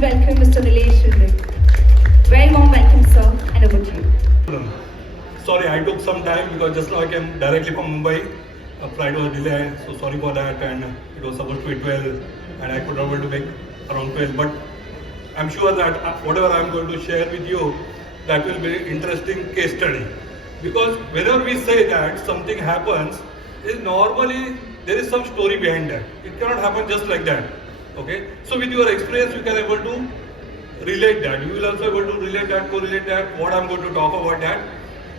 welcome Mr. Neelesh Shinde. Very warm welcome, sir, and over to you. Sorry, I took some time because just now I came directly from Mumbai. A flight was delayed, so sorry for that. And it was supposed to be 12, and I could not able to make around 12. But I'm sure that whatever I'm going to share with you, that will be interesting case study. Because whenever we say that something happens, is normally there is some story behind that. It cannot happen just like that. Okay. So with your experience, you can able to relate that. You will also able to relate that, correlate that. What I'm going to talk about that.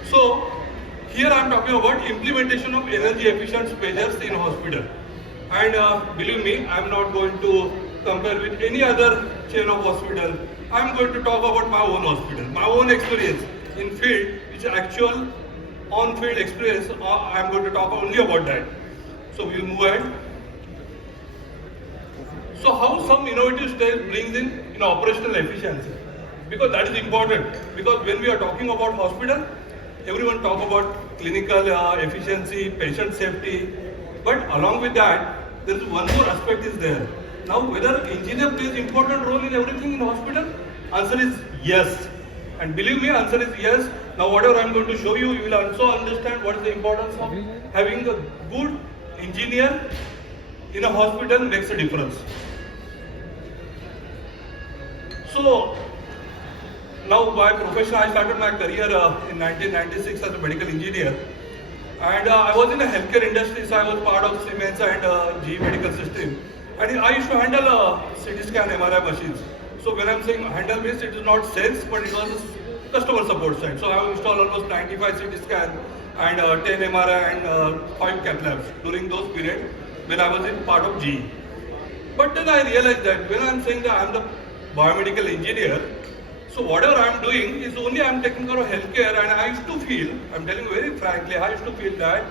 So here I'm talking about implementation of energy efficient spaces in hospital. And believe me, I'm not going to compare with any other chain of hospital. I'm going to talk about my own hospital, my own experience in field, which is actual on-field experience. I'm going to talk only about that. So we'll move ahead. So how some innovative step brings in operational efficiency? Because that is important. Because when we are talking about hospital, everyone talk about clinical efficiency, patient safety. But along with that, there is one more aspect is there. Now, whether engineer plays important role in everything in hospital? Answer is yes. And believe me, answer is yes. Now, whatever I am going to show you, you will also understand what is the importance of having a good engineer in a hospital makes a difference. So, now by profession, I started my career in 1996 as a medical engineer. And I was in the healthcare industry, so I was part of Siemens and GE medical system. And I used to handle CT scan MRI machines. So when I'm saying handle means it is not sales, but it was customer support side. So I installed almost 95 CT scan and 10 MRI and 5 cath labs during those periods when I was in part of GE. But then I realized that when I'm saying that I'm the biomedical engineer, so whatever I'm doing is only I'm taking care of healthcare, and I used to feel, I'm telling you very frankly, I used to feel that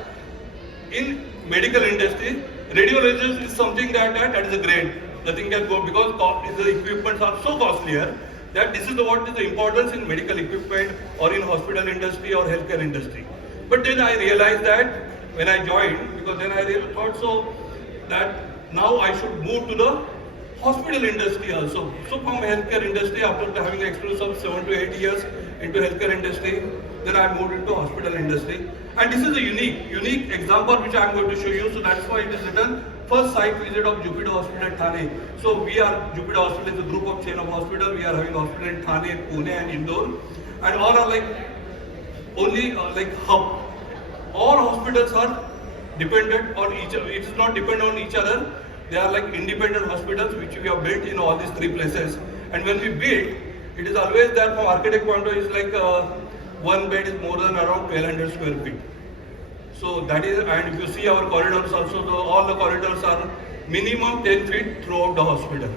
in medical industry, radiologists is something that is a great. Nothing can go because the equipments are so costlier that this is what is the importance in medical equipment or in hospital industry or healthcare industry. But then I realized that when I joined, because then I really thought so that now I should move to the hospital industry also. So from healthcare industry, after having experience of 7 to 8 years into healthcare industry, then I moved into hospital industry. And this is a unique example which I am going to show you. So that's why it is written first site visit of Jupiter Hospital Thane. So we are, Jupiter Hospital is a group of chain of hospital. We are having hospital in Thane, Pune and Indore. And all are like only like hub. All hospitals are dependent on each other. It is not dependent on each other. They are like independent hospitals which we have built in all these 3 places. And when we build, it is always there from architect point of view, is like one bed is more than around 1200 square feet. So that is, and if you see our corridors also, all the corridors are minimum 10 feet throughout the hospital.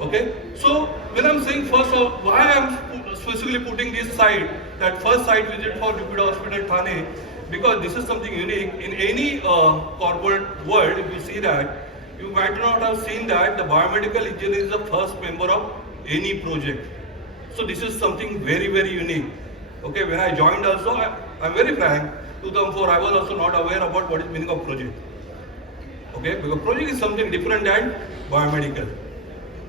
Okay. So when I'm saying first of why I'm specifically putting this site, that first site visit for Jupiter Hospital Thane, because this is something unique. In any corporate world, if you see that, you might not have seen that the biomedical engineer is the first member of any project. So this is something very, very unique. Okay, when I joined also, I'm very frank, 2004, I was also not aware about what is meaning of project. Okay, because project is something different than biomedical.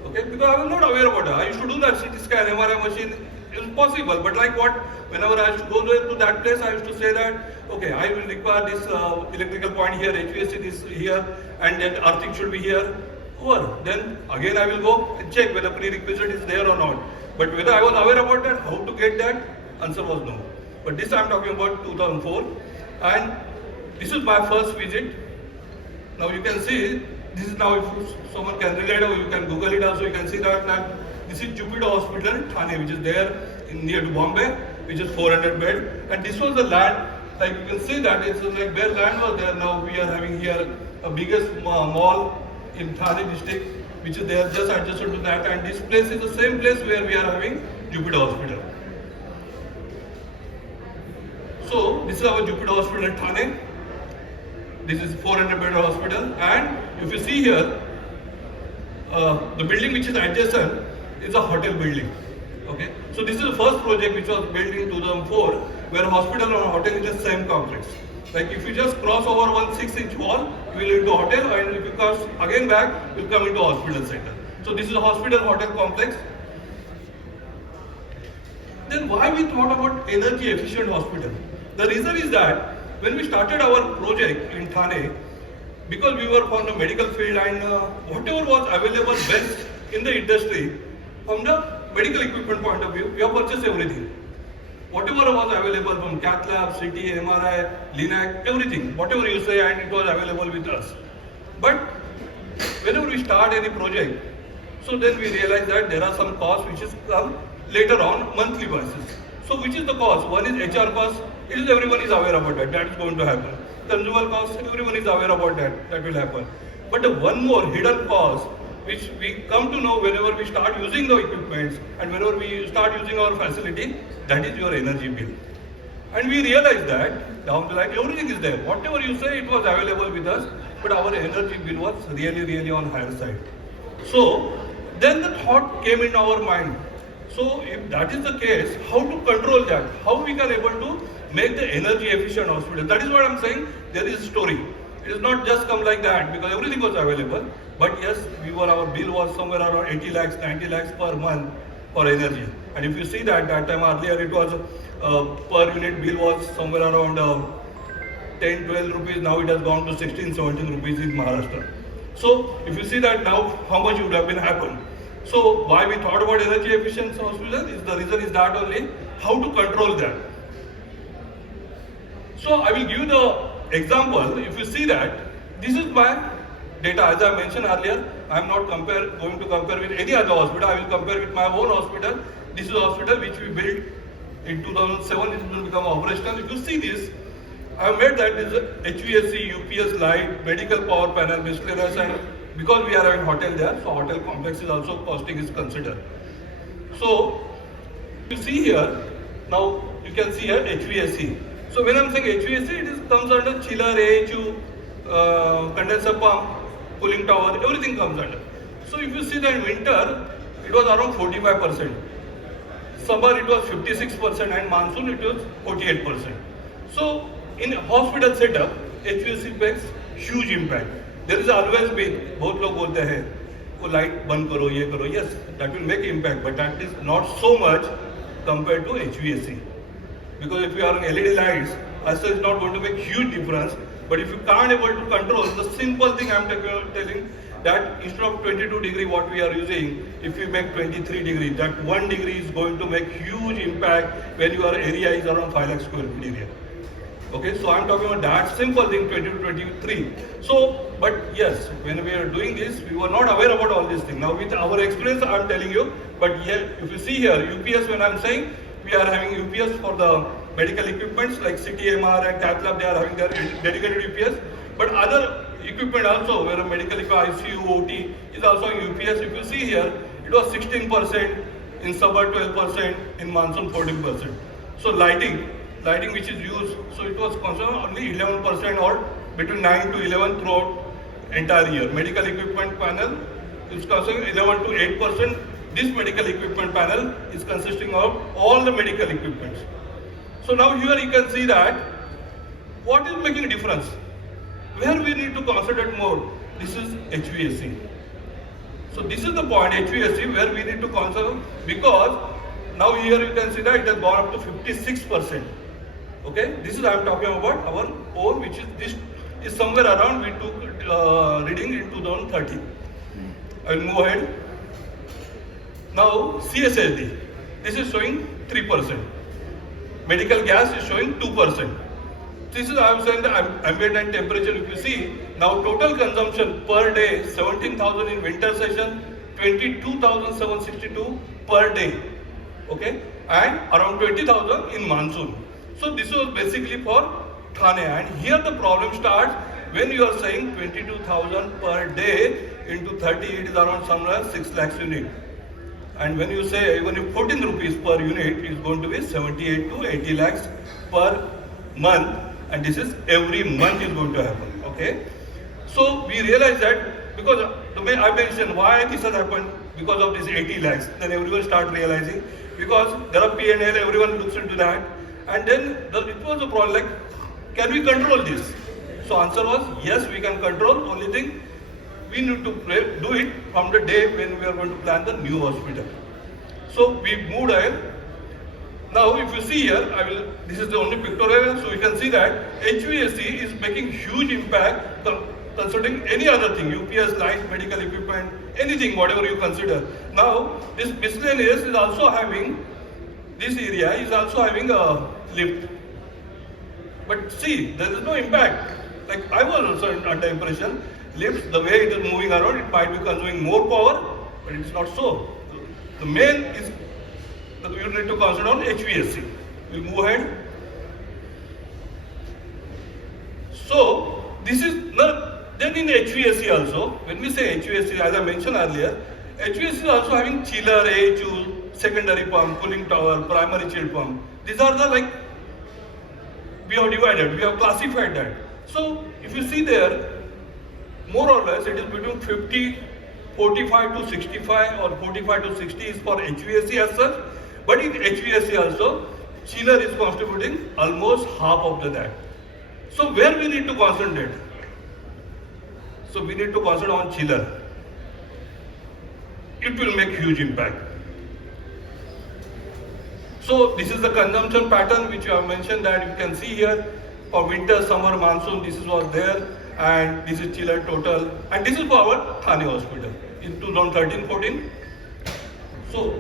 Okay, because I was not aware about it. I used to do that CT scan, MRI machine, it was possible. But like what, whenever I used to go there to that place, I used to say that, okay, I will require this electrical point here, HVAC is here, and then earthing should be here. Over. Then again I will go and check whether prerequisite is there or not. But whether I was aware about that, how to get that, answer was no. But this I am talking about 2004, and this is my first visit. Now you can see, this is now, if someone can relate or you can Google it also, you can see that this is Jupiter Hospital Thane, which is there near to Bombay, which is 400 bed. And this was the land, like you can see that it's like where land was there. Now we are having here a biggest mall in Thane district, which is there just adjacent to that. And this place is the same place where we are having Jupiter Hospital. So this is our Jupiter Hospital Thane. This is 400 bed hospital, and if you see here, the building which is adjacent is a hotel building. Okay, so this is the first project which was built in 2004, where hospital and hotel is the same complex. Like if you just cross over one 6-inch wall, you will into hotel, and if you cross again back, you will come into hospital center. So this is a hospital hotel complex. Then why we thought about energy efficient hospital? The reason is that when we started our project in Thane, because we were from the medical field and whatever was available best in the industry, from the medical equipment point of view, we have purchased everything. Whatever was available from cath lab, CT, MRI, LINAC, everything, whatever you say, and it was available with us. But whenever we start any project, so then we realize that there are some costs which is come later on monthly basis. So which is the cost? One is HR cost. It is everyone is aware about that. That is going to happen. Consumable cost. Everyone is aware about that. That will happen. But the one more hidden cost, which we come to know whenever we start using the equipments and whenever we start using our facility, that is your energy bill. And we realize that down the line everything is there. Whatever you say, it was available with us, but our energy bill was really on higher side. So then the thought came in our mind. So if that is the case, how to control that? How we can able to make the energy efficient hospital? That is what I'm saying. There is a story. It is not just come like that because everything was available. But yes, our bill was somewhere around 80 lakhs, 90 lakhs per month for energy. And if you see that time earlier it was per unit bill was somewhere around 10, 12 rupees. Now it has gone to 16, 17 rupees in Maharashtra. So if you see that now, how much would have been happened? So why we thought about energy efficient hospital is the reason is that only how to control that. So I will give you the example. If you see that this is my data, as I mentioned earlier, I am not going to compare with any other hospital. I will compare with my own hospital. This is a hospital which we built in 2007. It will become operational. If you see this, I have made that this is HVAC, UPS light, medical power panel, miscellaneous, and because we are having hotel there, so hotel complex is also costing is considered. So you see here, now you can see here HVAC. So when I'm saying HVAC, it comes under chiller, AHU, condenser pump, cooling tower, everything comes under. So if you see that in winter, it was around 45%. Summer it was 56% and monsoon it was 48%. So in hospital setup, HVAC makes huge impact. There is always been, बहुत लोग बोलते हैं, वो light बंद करो, ये करो. Yes, that will make impact, but that is not so much compared to HVAC. Because if you are on LED lights, as such, it's not going to make huge difference. But if you can't able to control, the simple thing I'm telling that instead of 22 degree what we are using, if we make 23 degree, that 1 degree is going to make huge impact when your area is around 5 lakh square feet area. Okay, so I'm talking about that simple thing, 20 to 23. So, but yes, when we are doing this, we were not aware about all these things. Now with our experience, I'm telling you, but yeah, if you see here, UPS, when I'm saying, we are having UPS for the medical equipments like CT, MR and cath lab, they are having their dedicated UPS. But other equipment also, where a medical ICU, OT is also in UPS. If you see here, it was 16%, in summer 12%, in monsoon 14%. So lighting which is used, so it was concerned only 11% or between 9 to 11 throughout entire year. Medical equipment panel is concerned 11 to 8%. This medical equipment panel is consisting of all the medical equipments. So now here you can see that what is making a difference? Where we need to concentrate more? This is HVAC. So this is the point, HVAC, where we need to concentrate, because now here you can see that it has gone up to 56%. Okay, this is I am talking about our own, which is this is somewhere around we took reading in 2030. I will move ahead. Now CSSD, this is showing 3%. Medical gas is showing 2%. This is I am saying the ambient temperature. If you see now total consumption per day 17,000 in winter session, 22,762 per day. Okay, and around 20,000 in monsoon. So this was basically for Thane, and here the problem starts when you are saying 22,000 per day into 30, it is around somewhere 6 lakhs unit. And when you say even if 14 rupees per unit is going to be 78 to 80 lakhs per month, and this is every month is going to happen. Okay, so we realize that because the way I mentioned why this has happened, because of this 80 lakhs, then everyone start realizing, because there are P&L, everyone looks into that. And then it was a problem like, can we control this? So answer was, yes, we can control. Only thing, we need to do it from the day when we are going to plan the new hospital. So we moved ahead. Now if you see here, this is the only pictorial, so you can see that HVAC is making huge impact considering any other thing, UPS, light, medical equipment, anything, whatever you consider. Now this miscellaneous is also having, this area is also having a lift. But see, there is no impact. Like I was also under impression, lifts, the way it is moving around, it might be consuming more power, but it's not so. The main is that you need to concentrate on HVAC. We'll move ahead. So this is then in HVAC also, when we say HVAC, as I mentioned earlier, HVAC is also having chiller, AHU, secondary pump, cooling tower, primary chill pump. These are the we have divided, we have classified that. So if you see there, more or less it is between 45 to 65 or 45 to 60 is for HVAC as such. But in HVAC also, chiller is contributing almost half of that. So where we need to concentrate? So we need to concentrate on chiller. It will make huge impact. So this is the consumption pattern which you have mentioned that you can see here for winter, summer, monsoon, this is was there, and this is chiller total, and this is for our Thane hospital in 2013-14. So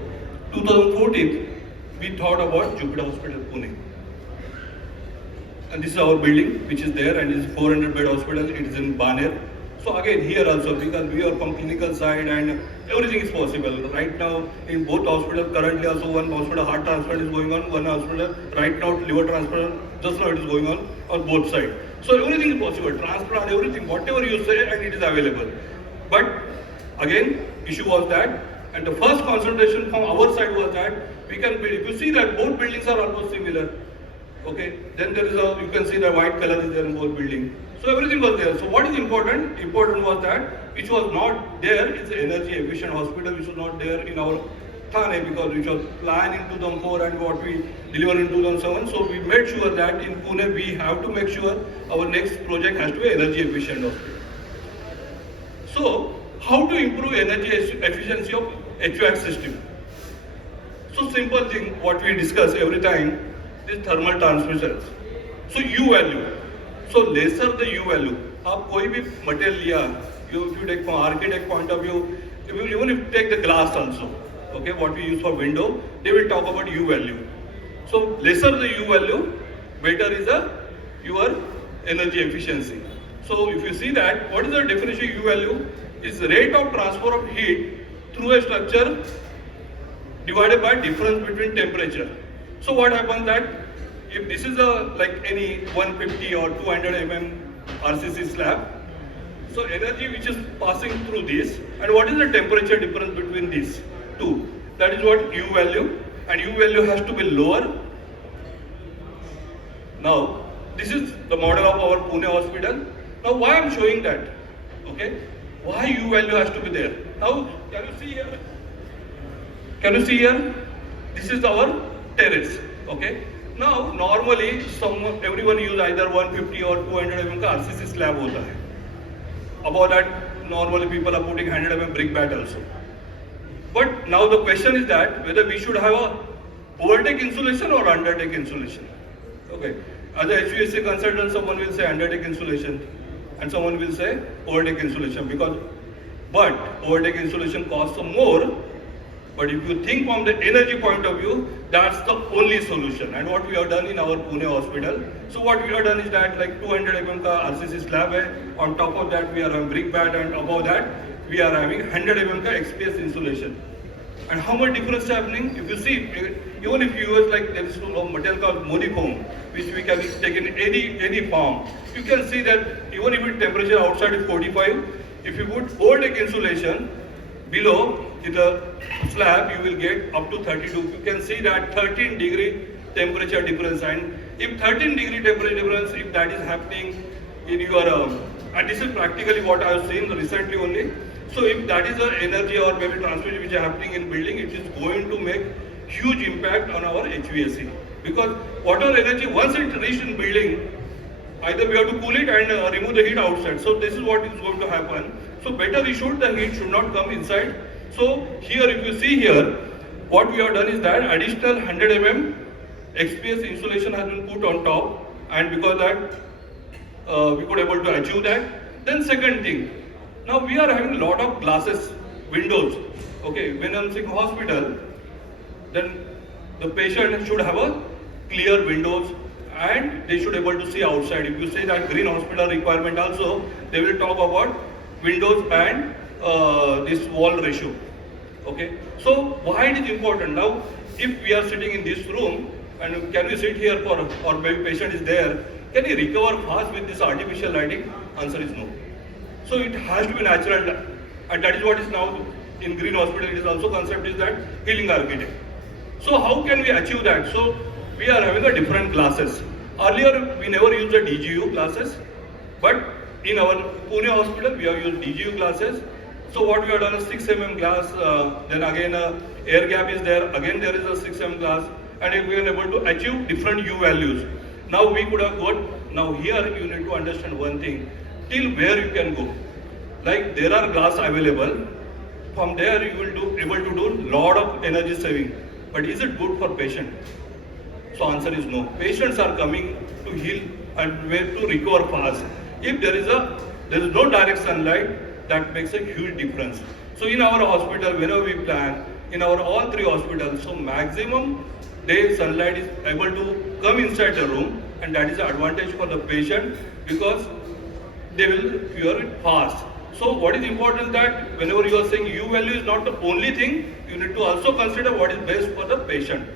2014, we thought about Jupiter Hospital, Pune. And this is our building, which is there, and it is 400 bed hospital. It is in Baner. So again, here also, because we are from clinical side and everything is possible. Right now, in both hospitals, currently also one hospital heart transplant is going on, one hospital right now liver transplant, just now it is going on both sides. So everything is possible, transplant, everything, whatever you say, and it is available. But again, issue was that, and the first concentration from our side was that we can build. If you see that both buildings are almost similar, okay, then there is you can see the white color is there in both buildings. So everything was there. So what is important? Important was that which was not there is the energy efficient hospital, which was not there in our Thane, because which was planned in 2004 and what we delivered in 2007. So we made sure that in Pune we have to make sure our next project has to be energy efficient hospital. So how to improve energy efficiency of HVAC system? So simple thing what we discuss every time is thermal transmissions. So U value. So lesser the U value. आप कोई भी material लिया, if you take from architect point of view, even if you take the glass also, okay, what we use for window, they will talk about U value. So lesser the U value, better is your energy efficiency. So if you see that, what is the definition of U value? Is the rate of transfer of heat through a structure divided by difference between temperature. So what happens that if this is like any 150 or 200 mm RCC slab, so energy which is passing through this, and what is the temperature difference between these two? That is what U value, and U value has to be lower. Now this is the model of our Pune hospital. Now why I am showing that? Okay, why U value has to be there? Now can you see here? Can you see here? This is our terrace. Okay. Now normally everyone use either 150 or 200 mm का RCC slab होता है. Above that, normally people are putting 100 mm brick bat also. But now the question is that whether we should have a overtake insulation or undertake insulation. Okay. As a HVAC consultant, someone will say undertake insulation, and someone will say overtake insulation but overtake insulation costs more. But if you think from the energy point of view, that's the only solution. And what we have done in our Pune hospital, so what we have done is that like 200 mm ka RCC slab hai, on top of that we are having brick bat, and above that we are having 100 mm ka XPS insulation. And how much difference is happening? If you see, even if you use like there is no material called monofoam, which we can take in any form, you can see that even if the temperature outside is 45, if you put overtake insulation below in the slab, you will get up to 32. You can see that 13-degree temperature difference, and if 13-degree temperature difference, if that is happening in your, and this is practically what I have seen recently only. So if that is the energy or maybe transmission which is happening in building, it is going to make huge impact on our HVAC. Because water energy, once it reaches in building, either we have to cool it and remove the heat outside. So this is what is going to happen. So better issued, the heat should not come inside. So here, if you see here, what we have done is that additional 100 mm XPS insulation has been put on top, and because that we could able to achieve that. Then second thing, now we are having a lot of glasses, windows. Okay, when I'm saying hospital, then the patient should have a clear windows and they should able to see outside. If you say that green hospital requirement also, they will talk about windows and this wall ratio. Okay, so why it is important? Now, if we are sitting in this room and can we sit here for, or maybe patient is there, can he recover fast with this artificial lighting? Answer is no. So it has to be natural, and that is what is now in green hospital. It is also concept is that healing architect. So how can we achieve that? So we are having a different glasses. Earlier we never used the DGU glasses, but in our Pune hospital we have used DGU glasses. So what we have done is 6 mm glass, then again air gap is there, again there is a 6 mm glass, and we are able to achieve different U values. Now we could have got, now here you need to understand one thing, till where you can go. Like there are glass available, from there you will do able to do lot of energy saving. But is it good for patient? So answer is no. Patients are coming to heal and where to recover fast. If there is no direct sunlight, that makes a huge difference. So in our hospital, whenever we plan, in our all 3 hospitals, so maximum day sunlight is able to come inside the room, and that is the advantage for the patient because they will cure it fast. So what is important that whenever you are saying U value is not the only thing, you need to also consider what is best for the patient.